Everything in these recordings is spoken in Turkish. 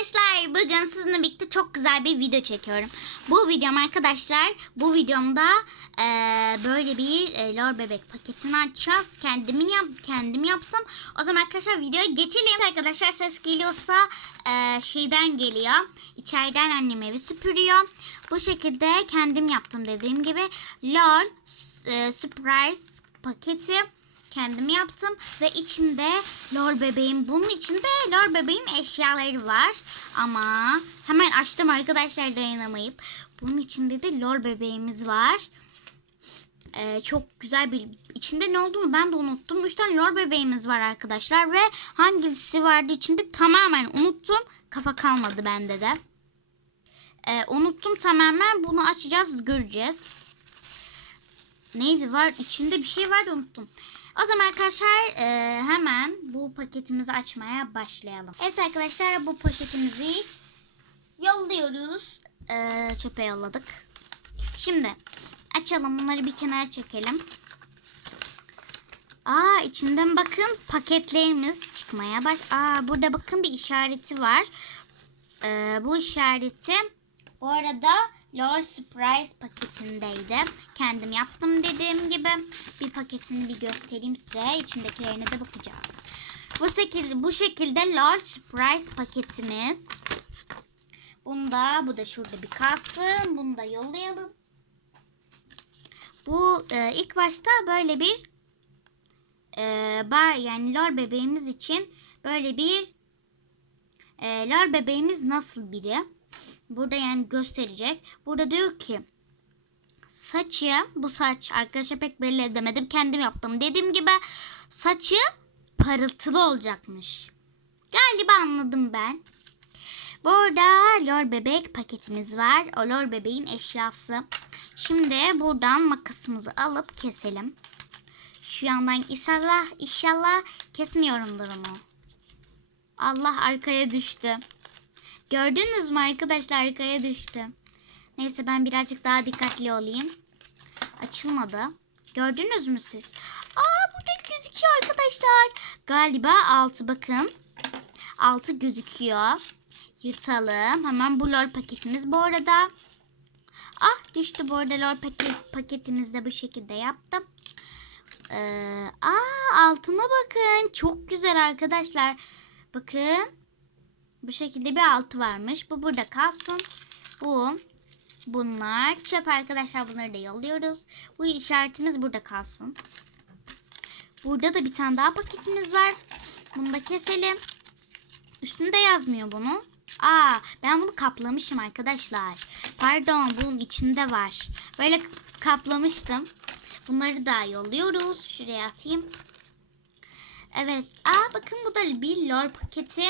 arkadaşlar bugün sizinle birlikte çok güzel bir video çekiyorum. Bu videom arkadaşlar bu videomda eee, böyle bir e, lor bebek paketini açacağız. Kendimin yap kendim yaptım. O zaman arkadaşlar videoya geçelim. Arkadaşlar ses geliyorsa eee, şeyden geliyor. İçeriden annem evi süpürüyor. Bu şekilde kendim yaptım dediğim gibi. Lor e, surprise paketi kendim yaptım ve içinde lor bebeğim bunun içinde lor bebeğin eşyaları var. Ama hemen açtım arkadaşlar dayanamayıp. Bunun içinde de lor bebeğimiz var. Ee, çok güzel bir içinde ne olduğunu ben de unuttum. 3 tane lor bebeğimiz var arkadaşlar ve hangisi vardı içinde tamamen unuttum. Kafa kalmadı bende de. Ee, unuttum tamamen. Bunu açacağız göreceğiz. Neydi var? İçinde bir şey vardı unuttum. O zaman arkadaşlar e, hemen bu paketimizi açmaya başlayalım. Evet arkadaşlar bu paketimizi yolluyoruz. E, çöpe yolladık. Şimdi açalım bunları bir kenara çekelim. Aa içinden bakın paketlerimiz çıkmaya baş. Aa burada bakın bir işareti var. E, bu işareti bu arada LOL Surprise paketindeydi. Kendim yaptım dediğim gibi. Bir paketini bir göstereyim size. İçindekilerine de bakacağız. Bu şekilde bu şekilde LOL Surprise paketimiz. Bunda bu da şurada bir kalsın. Bunu da yollayalım. Bu e, ilk başta böyle bir e, bar yani lor bebeğimiz için böyle bir e, lor bebeğimiz nasıl biri? Burada yani gösterecek. Burada diyor ki saçı bu saç arkadaşlar pek belli edemedim. Kendim yaptım. Dediğim gibi saçı parıltılı olacakmış. Galiba anladım ben. Burada lor bebek paketimiz var. O lor bebeğin eşyası. Şimdi buradan makasımızı alıp keselim. Şu yandan inşallah inşallah kesmiyorumdur onu. Allah arkaya düştü. Gördünüz mü arkadaşlar arkaya düştü. Neyse ben birazcık daha dikkatli olayım. Açılmadı. Gördünüz mü siz? Aa burada gözüküyor arkadaşlar. Galiba altı bakın. Altı gözüküyor. Yırtalım. Hemen bu lol paketimiz bu arada. Ah düştü bu arada lol paket, paketimizi de bu şekilde yaptım. Ee, aa altına bakın. Çok güzel arkadaşlar. Bakın. Bu şekilde bir altı varmış. Bu burada kalsın. Bu bunlar çöp arkadaşlar. Bunları da yolluyoruz. Bu işaretimiz burada kalsın. Burada da bir tane daha paketimiz var. Bunu da keselim. Üstünde yazmıyor bunu. Aa ben bunu kaplamışım arkadaşlar. Pardon bunun içinde var. Böyle kaplamıştım. Bunları da yolluyoruz. Şuraya atayım. Evet. Aa bakın bu da bir lor paketi.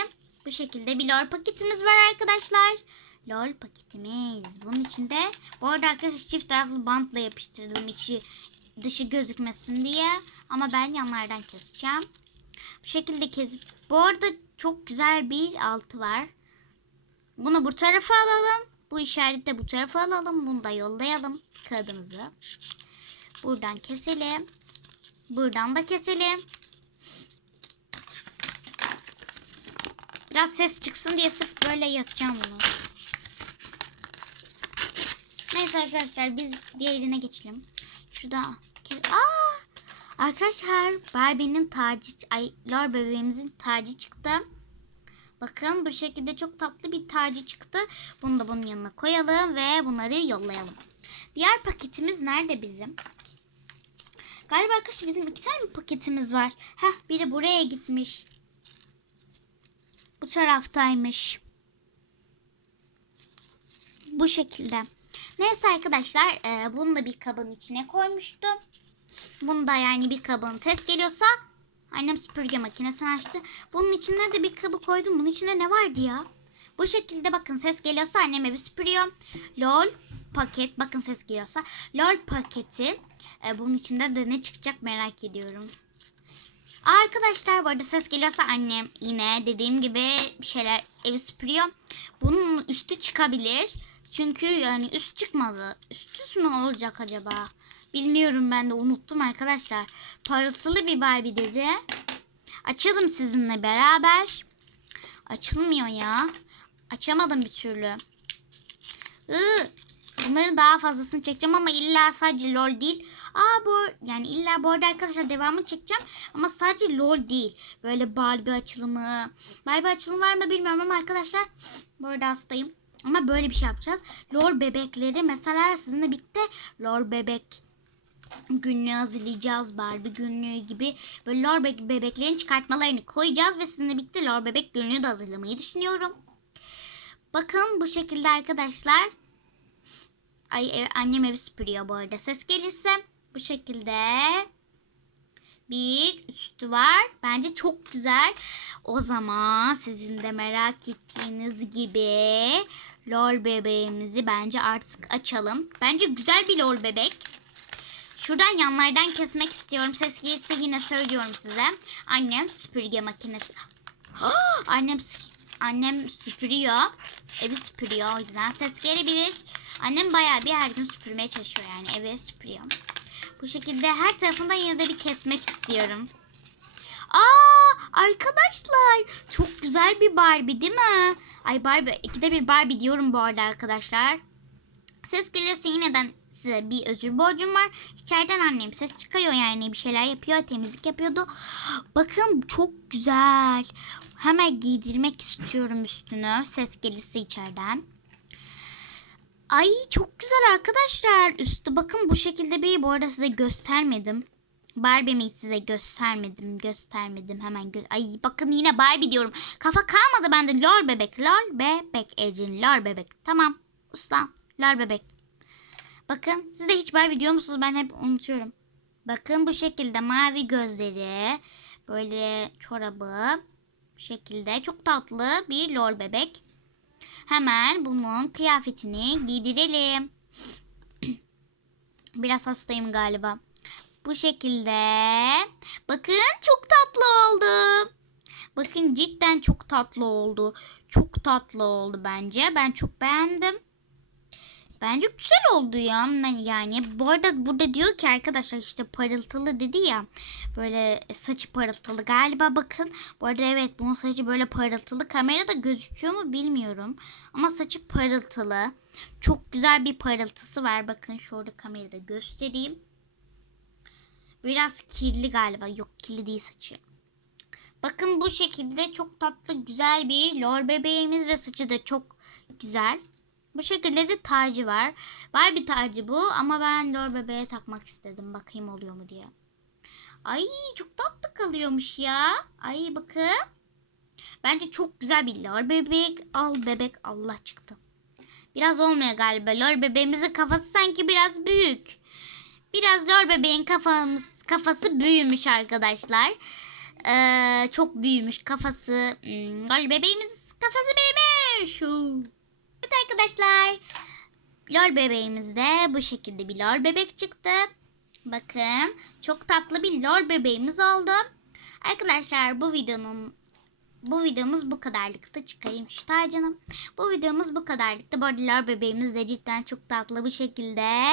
Bu şekilde bir lol paketimiz var arkadaşlar. Lol paketimiz. Bunun içinde bu arada arkadaşlar çift taraflı bantla yapıştırdım içi dışı gözükmesin diye. Ama ben yanlardan keseceğim. Bu şekilde kesip bu arada çok güzel bir altı var. Bunu bu tarafa alalım. Bu işareti bu tarafa alalım. Bunu da yollayalım kağıdımızı. Buradan keselim. Buradan da keselim. Biraz ses çıksın diye sırf böyle yatacağım bunu. Neyse arkadaşlar biz diğerine geçelim. Şurada. Aa! Arkadaşlar Barbie'nin tacı, ay lor bebeğimizin tacı çıktı. Bakın bu şekilde çok tatlı bir tacı çıktı. Bunu da bunun yanına koyalım ve bunları yollayalım. Diğer paketimiz nerede bizim? Galiba arkadaşlar bizim iki tane mi paketimiz var? Heh biri buraya gitmiş. Taraftaymış. Bu şekilde. Neyse arkadaşlar e, bunu da bir kabın içine koymuştum. Bunu da yani bir kabın ses geliyorsa annem süpürge makinesini açtı. Bunun içine de bir kabı koydum. Bunun içinde ne vardı ya? Bu şekilde bakın ses geliyorsa anneme bir süpürüyor. LOL paket bakın ses geliyorsa. LOL paketi. E, bunun içinde de ne çıkacak merak ediyorum. Arkadaşlar bu arada ses geliyorsa annem yine dediğim gibi bir şeyler evi süpürüyor. Bunun üstü çıkabilir. Çünkü yani üst çıkmadı. Üstüz mü olacak acaba? Bilmiyorum ben de unuttum arkadaşlar. Parıltılı bir Barbie dedi. Açalım sizinle beraber. Açılmıyor ya. Açamadım bir türlü. Iı, bunların daha fazlasını çekeceğim ama illa sadece lol değil. Aa bu yani illa bu arada arkadaşlar devamını çekeceğim ama sadece lol değil. Böyle Barbie açılımı. Barbie açılımı var mı bilmiyorum ama arkadaşlar bu arada hastayım. Ama böyle bir şey yapacağız. Lol bebekleri mesela sizinle birlikte lol bebek günlüğü hazırlayacağız. Barbie günlüğü gibi böyle lor be- bebeklerin çıkartmalarını koyacağız ve sizinle birlikte lor bebek günlüğü de hazırlamayı düşünüyorum. Bakın bu şekilde arkadaşlar. Ay ev, annem evi süpürüyor bu arada. Ses gelirse bu şekilde bir üstü var. Bence çok güzel. O zaman sizin de merak ettiğiniz gibi lol bebeğimizi bence artık açalım. Bence güzel bir lol bebek. Şuradan yanlardan kesmek istiyorum. Ses gelirse yine söylüyorum size. Annem süpürge makinesi. annem annem süpürüyor. Evi süpürüyor. O yüzden ses gelebilir. Annem bayağı bir her gün süpürmeye çalışıyor yani. Evi süpürüyor. Bu şekilde her tarafından yine de bir kesmek istiyorum. Aa arkadaşlar çok güzel bir Barbie değil mi? Ay Barbie ikide bir Barbie diyorum bu arada arkadaşlar. Ses gelirse yineden size bir özür borcum var. İçeriden annem ses çıkarıyor yani bir şeyler yapıyor. Temizlik yapıyordu. Bakın çok güzel. Hemen giydirmek istiyorum üstünü. Ses gelirse içeriden. Ay çok güzel arkadaşlar. Üstü bakın bu şekilde bir bu arada size göstermedim. Barbie'mi size göstermedim. Göstermedim hemen. Gö Ay bakın yine Barbie diyorum. Kafa kalmadı bende. Lor bebek. Lor bebek Ecin. Lor bebek. Tamam. Usta. Lor bebek. Bakın siz de hiç Barbie diyor musunuz? Ben hep unutuyorum. Bakın bu şekilde mavi gözleri. Böyle çorabı. Bu şekilde çok tatlı bir lor bebek. Hemen bunun kıyafetini giydirelim. Biraz hastayım galiba. Bu şekilde. Bakın çok tatlı oldu. Bakın cidden çok tatlı oldu. Çok tatlı oldu bence. Ben çok beğendim. Bence güzel oldu ya. Yani bu arada burada diyor ki arkadaşlar işte parıltılı dedi ya. Böyle saçı parıltılı. Galiba bakın. Bu arada evet bunun saçı böyle parıltılı. Kamerada gözüküyor mu bilmiyorum. Ama saçı parıltılı. Çok güzel bir parıltısı var. Bakın şurada kamerada göstereyim. Biraz kirli galiba. Yok kirli değil saçı. Bakın bu şekilde çok tatlı güzel bir lor bebeğimiz ve saçı da çok güzel. Bu şekilde de tacı var. Var bir tacı bu ama ben lor bebeğe takmak istedim. Bakayım oluyor mu diye. Ay çok tatlı kalıyormuş ya. Ay bakın. Bence çok güzel bir lor bebek. Al bebek Allah çıktı. Biraz olmuyor galiba. Lor bebeğimizin kafası sanki biraz büyük. Biraz lor bebeğin kafamız, kafası büyümüş arkadaşlar. Ee, çok büyümüş kafası. Hmm, lor bebeğimiz kafası büyümüş. Evet arkadaşlar. Lor bebeğimiz de bu şekilde bir lor bebek çıktı. Bakın çok tatlı bir lor bebeğimiz oldu. Arkadaşlar bu videonun bu videomuz bu kadarlıktı. Çıkarayım şu tacını. Bu videomuz bu kadarlıktı. Bu arada lor bebeğimiz de cidden çok tatlı bir şekilde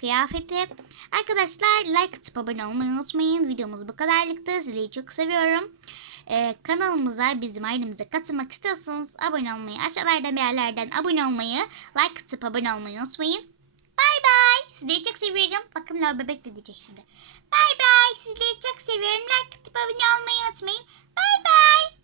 kıyafeti. Arkadaşlar like atıp abone olmayı unutmayın. Videomuz bu kadarlıktı. Sizleri çok seviyorum. Ee, kanalımıza bizim ailemize katılmak istiyorsanız abone olmayı aşağılarda bir yerlerden abone olmayı like atıp abone olmayı unutmayın. Bay bay. Sizleri çok seviyorum. Bakın lor bebek de diyecek şimdi. Bay bay. Sizleri çok seviyorum. Like atıp abone olmayı unutmayın. Bay bay.